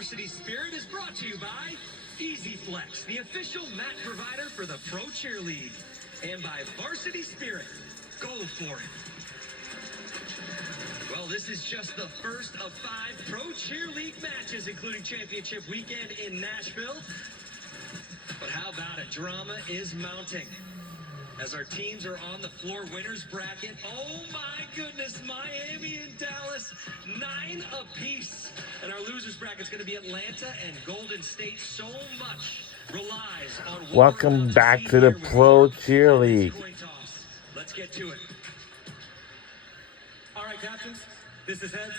Varsity Spirit is brought to you by Easy Flex, the official mat provider for the Pro Cheer League, and by Varsity Spirit. Go for it. Well, this is just the first of 5 Pro Cheer League matches, including championship weekend in Nashville. But how about it? Drama is mounting as our teams are on the floor. Winners bracket. Oh my goodness, Miami and Dallas, 9 apiece. And our losers bracket is going to be Atlanta and Golden State. So much relies on what Welcome back to the Pro Cheer League. Let's get to it. All right, captains, this is heads,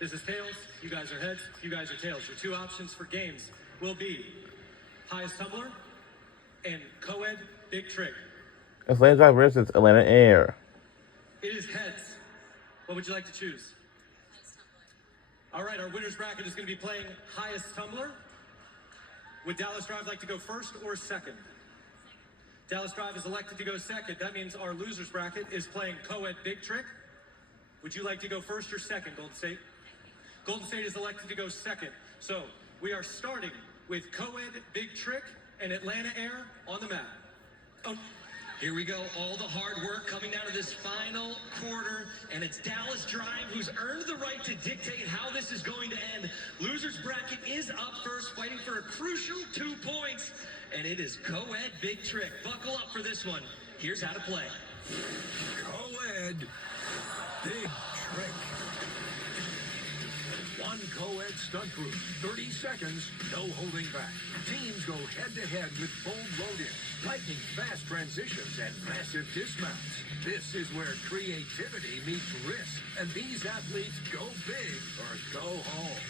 this is tails. You guys are heads, you guys are tails. Your 2 options for games will be highest tumbler and co-ed big trick. Atlanta versus Atlanta Air. It is heads. What would you like to choose? Highest tumbler. All right, our winner's bracket is going to be playing highest tumbler. Would Dallas Drive like to go first or second? Dallas Drive is elected to go second. That means our loser's bracket is playing co-ed big trick. Would you like to go first or second, Golden State? Golden State is elected to go second. So we are starting with co-ed big trick and Atlanta Air on the mat. Oh. Here we go, all the hard work coming down to this final quarter, and it's Dallas Drive who's earned the right to dictate how this is going to end. Losers bracket is up first, fighting for a crucial 2 points, and it is co-ed big trick. Buckle up for this one. Here's how to play. Co-ed big trick. 1 co-ed stunt group, 30 seconds, no holding back. Teams go head-to-head with bold load-in, lightning-fast transitions, and massive dismounts. This is where creativity meets risk, and these athletes go big or go home.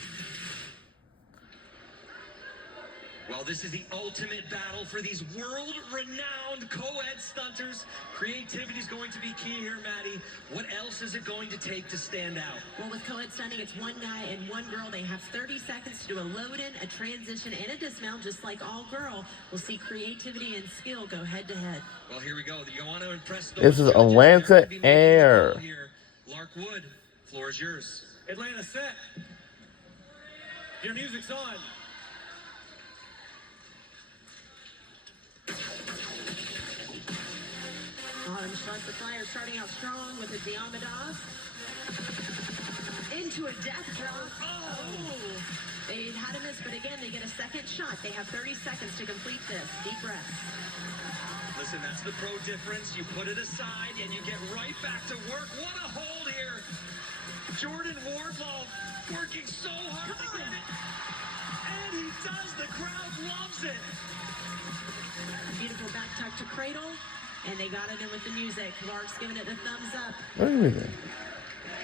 Well, this is the ultimate battle for these world-renowned co-ed stunters. Creativity is going to be key here, Maddie. What else is it going to take to stand out? Well, with co-ed stunting, it's 1 guy and 1 girl. They have 30 seconds to do a load-in, a transition, and a dismount, just like all girl. We'll see creativity and skill go head-to-head. Well, here we go. You want to impress those This is judges. Atlanta Air. Here. Lark Wood, floor is yours. Atlanta set. Your music's on. Autumn Schluss, the Flyers starting out strong with a Diamondov. Into a death drop. Oh! They had a miss, but again, they get a second shot. They have 30 seconds to complete this. Deep breath. Listen, that's the pro difference. You put it aside, and you get right back to work. What a hold here. Jordan Wardlaw working so hard to get it. And he does. The crowd loves it. Beautiful back tuck to cradle. And they got it in with the music. Lark's giving it the thumbs up. Wait a minute.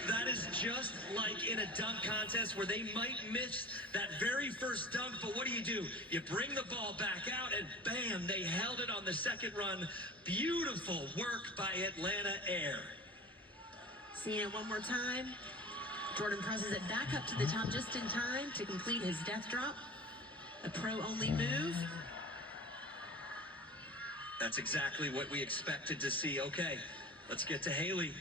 That is just like in a dunk contest where they might miss that very first dunk, but what do? You bring the ball back out, and bam, they held it on the second run. Beautiful work by Atlanta Air. Seeing it one more time. Jordan presses it back up to the top just in time to complete his death drop. A pro-only move. That's exactly what we expected to see. Okay, let's get to Haley.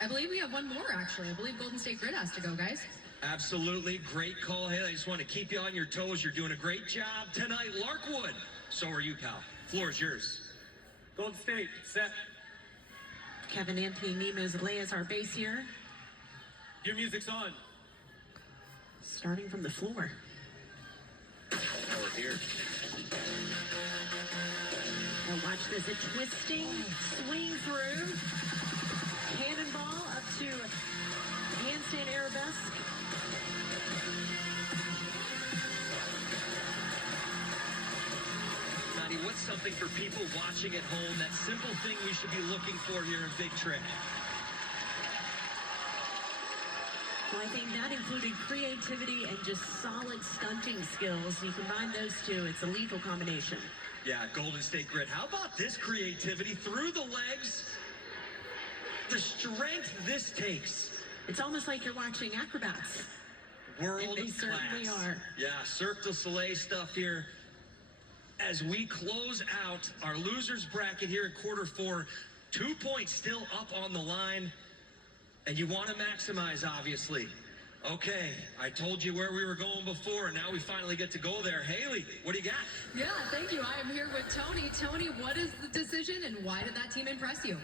I believe we have one more, actually. I believe Golden State Grid has to go, guys. Absolutely. Great call, Haley. I just want to keep you on your toes. You're doing a great job tonight. Larkwood, so are you, pal. Floor is yours. Golden State set. Kevin Anthony Nemo's lays our base here. Your music's on. Starting from the floor. We're here. Now watch this, a twisting swing through. Cannonball up to handstand arabesque. Maddie, what's something for people watching at home, that simple thing we should be looking for here in Big Trick? Well, I think that included creativity and just solid stunting skills. You combine those two, it's a lethal combination. Yeah, Golden State Grid. How about this creativity through the legs? The strength this takes. It's almost like you're watching acrobats. World And they certainly class. are. Yeah, Cirque du Soleil stuff here. As we close out our losers bracket here in quarter 4, 2 points still up on the line. And you want to maximize, obviously. Okay, I told you where we were going before, and now we finally get to go there. Haley, what do you got? Yeah, thank you. I am here with Tony. Tony, what is the decision and why did that team impress you?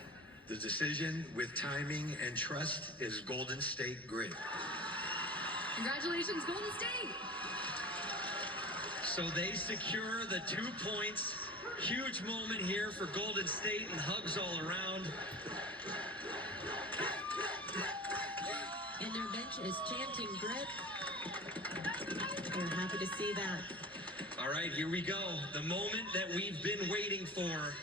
The decision with timing and trust is Golden State Grid. Congratulations, Golden State. So they secure the 2 points. Huge moment here for Golden State and hugs all around. And their bench is chanting grit. We're happy to see that. All right, here we go. The moment that we've been waiting for.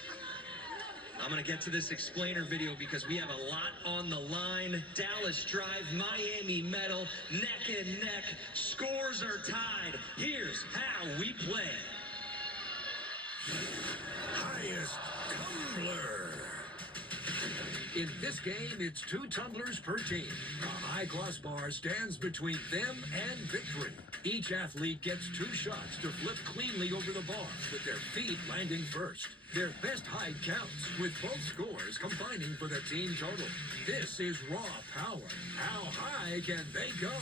I'm going to get to this explainer video because we have a lot on the line. Dallas Drive, Miami Metal, neck and neck. Scores are tied. Here's how we play. Highest tumbler. In this game, it's 2 tumblers per team. A high-gloss bar stands between them and victory. Each athlete gets 2 shots to flip cleanly over the bar, with their feet landing first. Their best height counts, with both scores combining for the team total. This is raw power. How high can they go?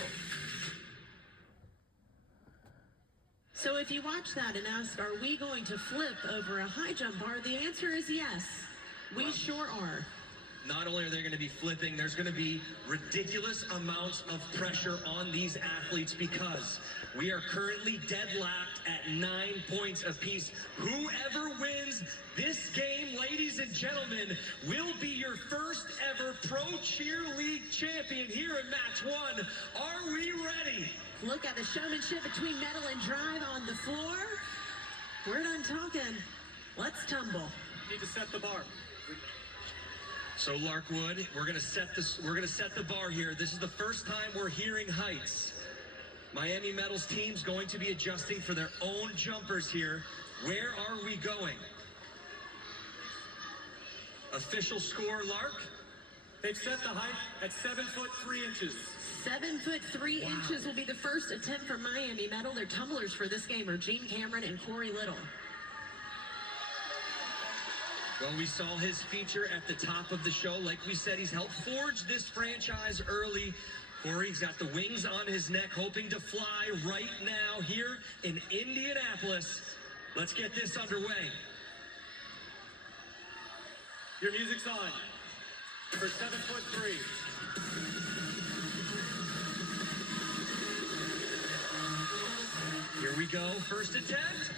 So if you watch that and ask, are we going to flip over a high jump bar? The answer is yes. We sure are. Not only are they going to be flipping, there's going to be ridiculous amounts of pressure on these athletes because we are currently deadlocked at 9 points apiece. Whoever wins this game, ladies and gentlemen, will be your first ever Pro Cheer League champion here in match 1. Are we ready? Look at the showmanship between Metal and Drive on the floor. We're done talking. Let's tumble. Need to set the bar. So Larkwood, we're gonna set the bar here. This is the first time we're hearing heights. Miami Metal's team's going to be adjusting for their own jumpers here. Where are we going? Official score, Lark? They've set the height at 7 foot 3 inches. 7 foot 3 inches will be the first attempt for Miami Metal. Their tumblers for this game are Gene Cameron and Corey Little. Well, we saw his feature at the top of the show. Like we said, he's helped forge this franchise early. Corey's got the wings on his neck, hoping to fly right now here in Indianapolis. Let's get this underway. Your music's on for 7 foot 3. Here we go, first attempt.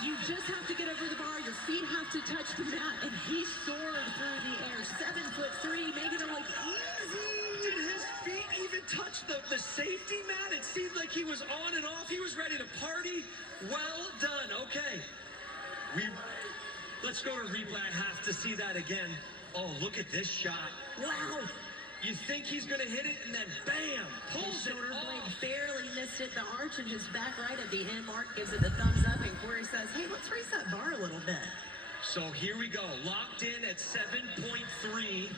You just have to get over the bar. Your feet have to touch the mat, and he soared through the air. 7 foot 3, making it look easy. Did his feet even touch the safety mat? It seemed like he was on and off. He was ready to party. Well done. Okay. Let's go to replay. I have to see that again. Oh, look at this shot. Wow. You think he's going to hit it, and then bam, pulls it Shoulder blade off. barely missed it. The arch in his back right at the end. Mark gives it the thumbs up, and Corey says, hey, let's raise that bar a little bit. So here we go, locked in at 7.3.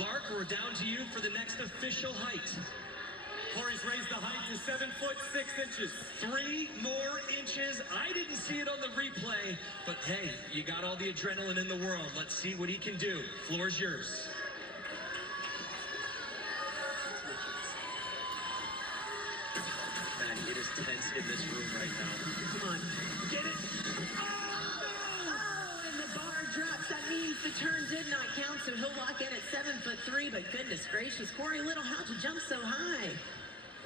Lark, we're down to you for the next official height. Corey's raised the height to 7 foot 6 inches. 3 more inches. I didn't see it on the replay, but hey, you got all the adrenaline in the world. Let's see what he can do. Floor's yours. Man, it is tense in this room right now. Come on. Get it! Oh, and the bar drops. That means the turn did not count, so he'll lock in at 7 foot 3. But goodness gracious, Corey Little, how'd you jump so high?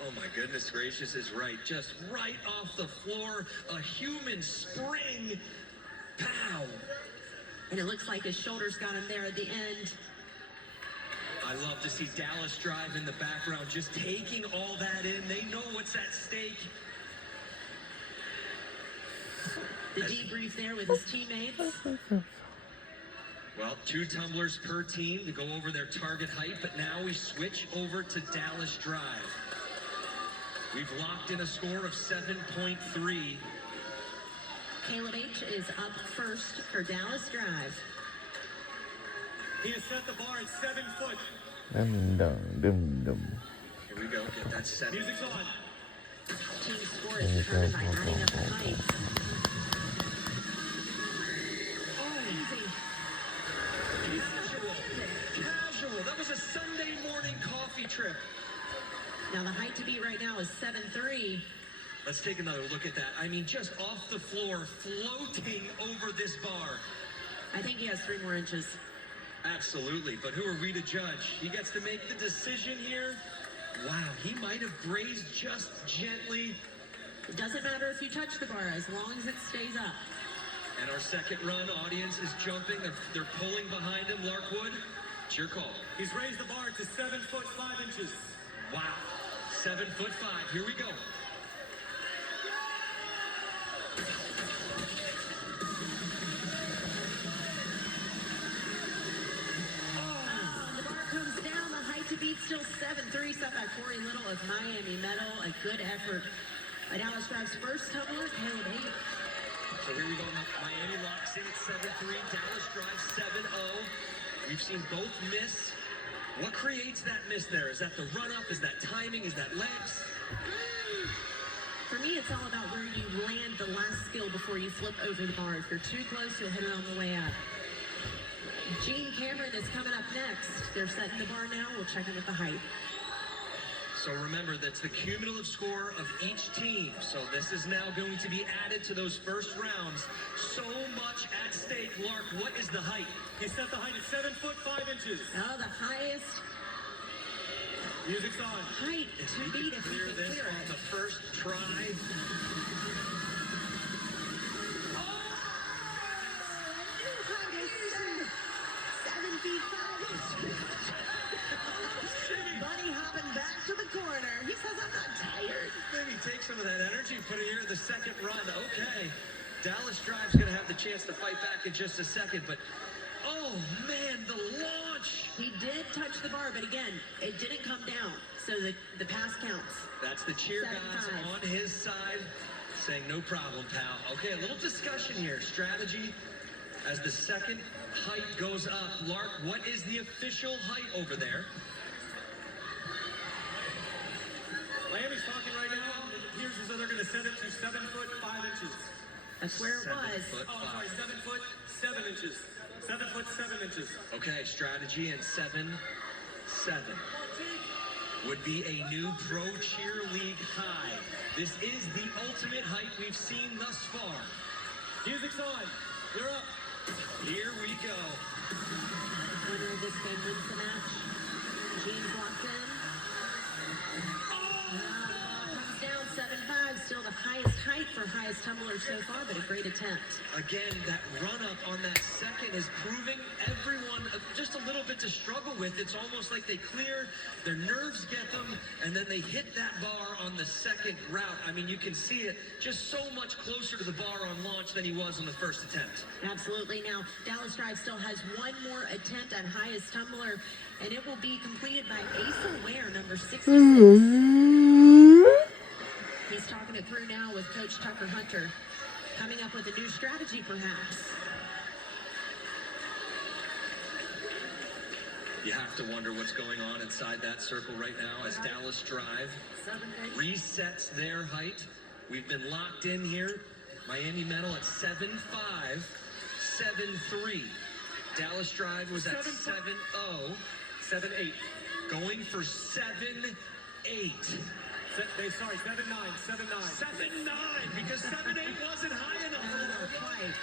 Oh my goodness gracious is right. Just right off the floor. A human spring. Pow! And it looks like his shoulders got him there at the end. I love to see Dallas Drive in the background, just taking all that in. They know what's at stake. The debrief there with his teammates. Well, 2 tumblers per team to go over their target height, but now we switch over to Dallas Drive. We've locked in a score of 7.3. Caleb H. is up first for Dallas Drive. He has set the bar at 7 foot. Dum dum dum dum. Here we go, get that 7. Music's on. Team score is determined by adding up the heights. Oh, easy. He's such a Lucky trip. Now the height to beat right now is 7'3". Let's take another look at that. I mean, just off the floor, floating over this bar. I think he has 3 more inches. Absolutely, but who are we to judge? He gets to make the decision here. Wow, he might have grazed just gently. It doesn't matter if you touch the bar as long as it stays up. And our second run audience is jumping. They're pulling behind him. Larkwood, it's your call. He's raised the bar to 7 foot 5 inches. Wow, 7'5". Here we go. The bar comes down. The height to beat still 7'3", set by Corey Little of Miami Metal. A good effort by Dallas Drive's first tumbler, Caleb 8. So here we go. Miami locks in at 7'3". Dallas drives 7-0. We've seen both miss. What creates that miss there? Is that the run-up? Is that timing? Is that legs? For me, it's all about where you land the last skill before you flip over the bar. If you're too close, you'll hit it on the way up. Gene Cameron is coming up next. They're setting the bar now. We'll check in with the height. So remember, that's the cumulative score of each team. So this is now going to be added to those first rounds. So much at stake. Lark, what is the height? He set the height at 7 foot 5 inches. Oh, the highest Music's on. height to beat if you Clear can this clear on it. the first try. Bunny hopping back to the corner. He says, I'm not tired. Maybe take some of that energy, put it here in the second run. Okay. Dallas Drive's going to have the chance to fight back in just a second, but oh man, the launch! He did touch the bar, but again, it didn't come down. So the pass counts. That's the cheer gods 7-5. on his side saying, no problem, pal. Okay, a little discussion here. Strategy as the second height goes up. Lark, what is the official height over there? Miami's talking right now. It appears as though they're going to set it to 7 foot 5 inches. That's where it 7 was. foot Oh, I'm 5. sorry, 7 foot 7 inches. 7 foot 7 inches. Okay, strategy and 7-7 would be a new Pro Cheer League high. This is the ultimate height we've seen thus far. Music's on. You're up. Here we go. Winner of this game wins the match. Gene's locked in. Comes down 7'5", still the highest height for highest tumbler so far, but a great attempt. Again, that run-up on that second is proving everyone just a little bit to struggle with. It's almost like they clear, their nerves get them, and then they hit that bar on the second route. I mean, you can see it just so much closer to the bar on launch than he was on the first attempt. Absolutely. Now, Dallas Drive still has one more attempt at highest tumbler, and it will be completed by Asa Ware, number 66. He's talking it through now with Coach Tucker Hunter, coming up with a new strategy, perhaps. You have to wonder what's going on inside that circle right now as Dallas Drive resets their height. We've been locked in here. Miami Metal at 7'5", 7'3". Dallas Drive was at 7'0", 7'8". going for 7'8". Sorry, 7'9", 7'9". 7'9", because 7'8" wasn't high enough. Quite.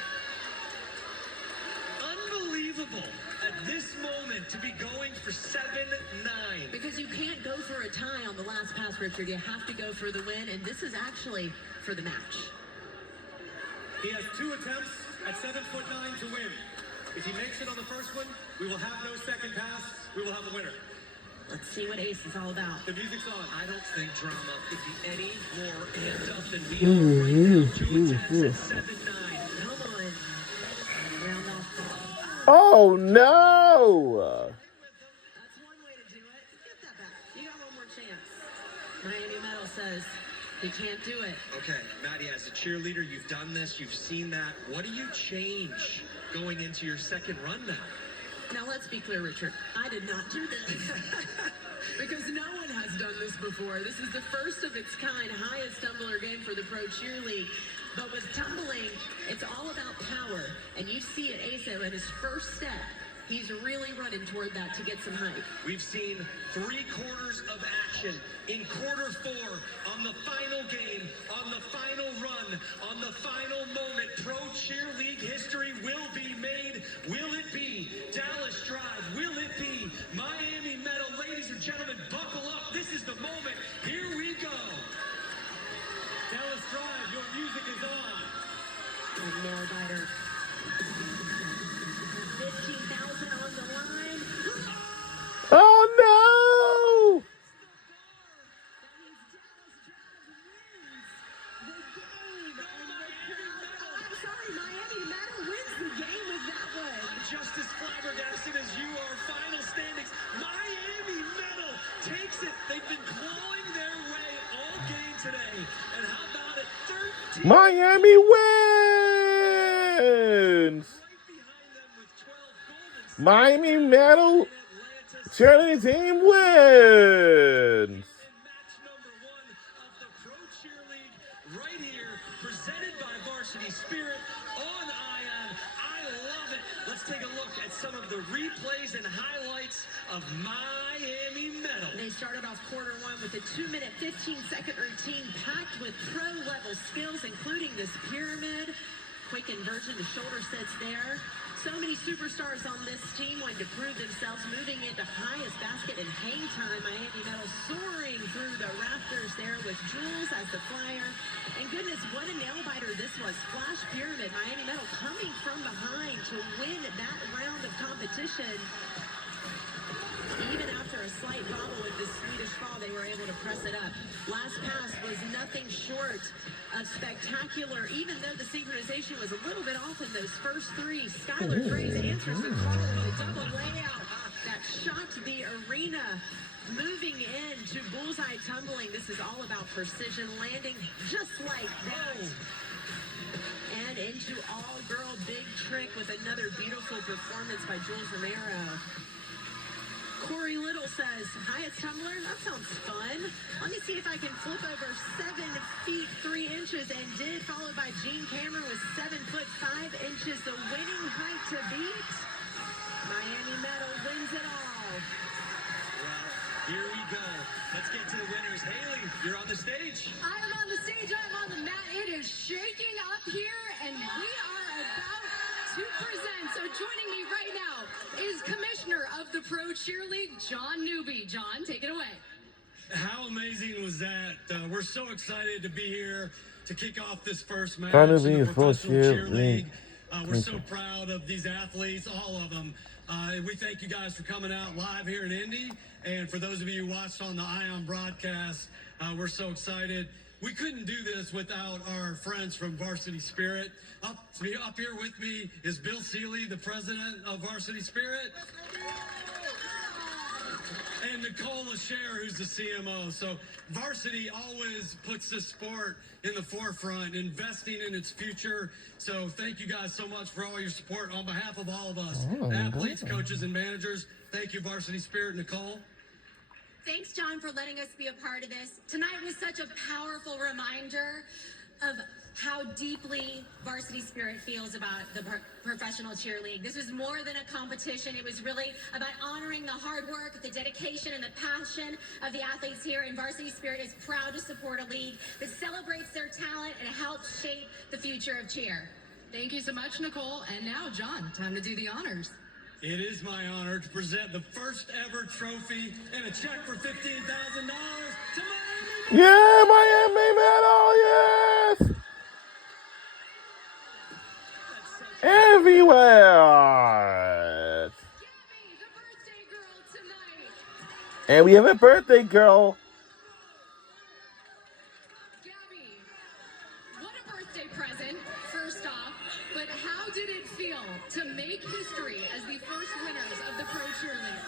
Unbelievable at this moment to be going for 7'9". Because you can't go for a tie on the last pass, Richard. You have to go for the win, and this is actually for the match. He has 2 attempts at 7'9" to win. If he makes it on the first one, we will have no second pass. We will have a winner. Let's see what Ace is all about. The music's on. I don't think drama could be any more amped up than we are right now. 2 attempts at 7'9". Come on. Round off. Oh no! That's one way to do it. Get that back. You got one more chance. Miami Metal says he can't do it. Okay, Maddie, as a cheerleader, you've done this, you've seen that. What do you change going into your second run now? Now let's be clear, Richard. I did not do this. Because no one has done this before. This is the first of its kind highest tumbler game for the Pro Cheer League. But with tumbling, it's all about power. And you see it, Asa, in his first step, He's really running toward that to get some hype. We've seen 3 quarters of action in quarter 4 on the final game, on the final run, on the final moment. Pro Cheer League history will be made. Will it be Dallas Drive? Will it be Miami Meadow? Ladies and gentlemen, buckle up. This is the moment. Here we go. Dallas Drive, your music is on. A nail biter. 15,000 on the line. Oh no! That means Dallas Drive wins the game. And I'm sorry, Miami Meadow wins the game with that one. I'm just as flabbergasted as you are. Final standings. Miami Meadow takes it. They've been clawing their way all game today. And how about it? 13 Miami wins! right behind them with 12 Golden State Miami Meadow and Atlanta cheerleading team wins! in match number 1 of the Pro Cheer League right here, presented by Varsity Spirit on ION. I love it. Let's take a look at some of the replays and highlights of Miami Meadow. They started off quarter 1 with a 2-minute, 15-second routine packed with pro-level skills, including this pyramid, quick inversion to shoulder sets there. So many superstars on this team wanting to prove themselves, moving into highest basket and hang time. Miami Meadow soaring through the rafters there with Jules as the flyer. And goodness, what a nail-biter this was. Flash pyramid, Miami Meadow coming from behind to win that round of competition. Even after a slight bobble with the Swedish fall, they were able to press it up. Last pass was nothing short of spectacular, even though the synchronization was a little bit off in those first 3. Skylar Graves answers the call with a double layout that shocked the arena. Moving in to bullseye tumbling. This is all about precision, landing just like that. And into all-girl big trick with another beautiful performance by Jules Romero. Corey Little says, highest tumbler? That sounds fun. Let me see if I can flip over 7 feet 3 inches, and did, followed by Gene Cameron with 7 foot 5 inches, the winning height to beat. Miami Meadow wins it all. Well, here we go. Let's get to the winners. Haley, you're on the stage. I am on the stage, I'm on the mat. It is shaking up here, and we are about to present. So joining me right now is Commissioner of the Pro Cheer League, John Newby. John, take it away. How amazing was that? We're so excited to be here to kick off this first match Proud to in be the a Pro Professional Cheer Cheer League. League. We're so proud of these athletes, all of them. And we thank you guys for coming out live here in Indy. And for those of you who watched on the ION broadcast, we're so excited. We couldn't do this without our friends from Varsity Spirit. Up here with me is Bill Seeley, the president of Varsity Spirit. And Nicole Lachère, who's the CMO. So Varsity always puts this sport in the forefront, investing in its future. So thank you guys so much for all your support on behalf of all of us, athletes, coaches, and managers. Thank you, Varsity Spirit. Nicole? Thanks, John, for letting us be a part of this. Tonight was such a powerful reminder of how deeply Varsity Spirit feels about the Professional Cheer League. This was more than a competition. It was really about honoring the hard work, the dedication, and the passion of the athletes here. And Varsity Spirit is proud to support a league that celebrates their talent and helps shape the future of cheer. Thank you so much, Nicole. And now, John, time to do the honors. It is my honor to present the first ever trophy and a check for $15,000 to Miami. Yeah, Miami Meadow, yes! Everywhere! Gabby, the birthday girl tonight. And we have a birthday girl. Gabby, what a birthday present, first off. But how did it feel to make history as the first winners of the Pro Cheer League?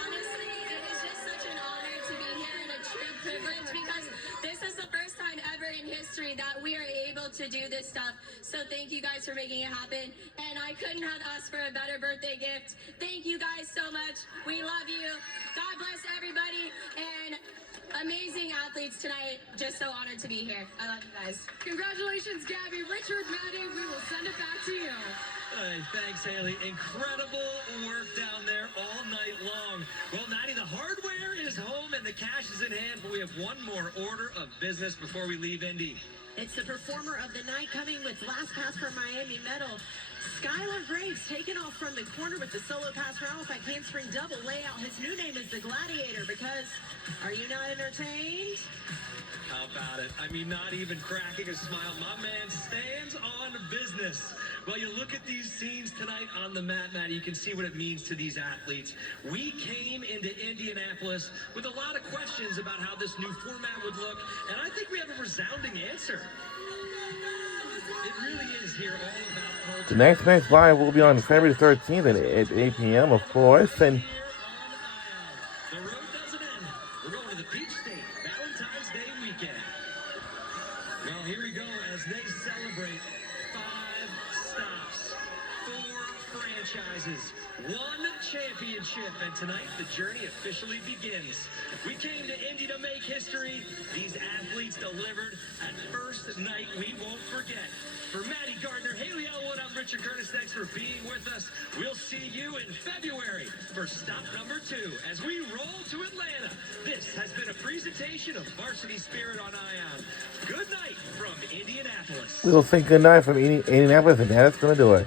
Honestly, it is just such an honor to be here and a true privilege because this is the first time ever in history that we are able to do this stuff. So thank you guys for making it happen. And I couldn't have asked for a better birthday gift. Thank you guys so much. We love you. God bless everybody. And Amazing athletes tonight. Just so honored to be here. I love you guys. Congratulations, Gabby. Richard, Maddie, we will send it back to you. Hey, thanks, Haley. Incredible work down there all night long. Well, Maddie, the hardware is home and the cash is in hand, but we have one more order of business before we leave Indy. It's the performer of the night coming with last pass for Miami medal. Skylar Graves taken off from the corner with the solo pass for Alpha handspring double layout. His new name is the Gladiator because are you not entertained? How about it? I mean, not even cracking a smile. My man stands on business. Well, you look at these scenes tonight on the mat, Matt, you can see what it means to these athletes. We came into Indianapolis with a lot of questions about how this new format would look, and I think we have a resounding answer. It really is here all about culture. The next match live will be on February 13th at 8 p.m., of course. And The road doesn't end. We're going to the Peach State Valentine's Day weekend. Well, here we go as they celebrate 5 stops, 4 franchises, 1 championship, and tonight the journey officially begins. We came to Indy to make history. These athletes delivered at first night we won't forget. For Maddie Gardner, Haley Elwood, I'm Richard Curtis. Thanks for being with us. We'll see you in February for stop number 2 as we roll to Atlanta. This has been a presentation of Varsity Spirit on ION. Good night from Indianapolis. we'll say goodnight from Indianapolis, and that's going to do it.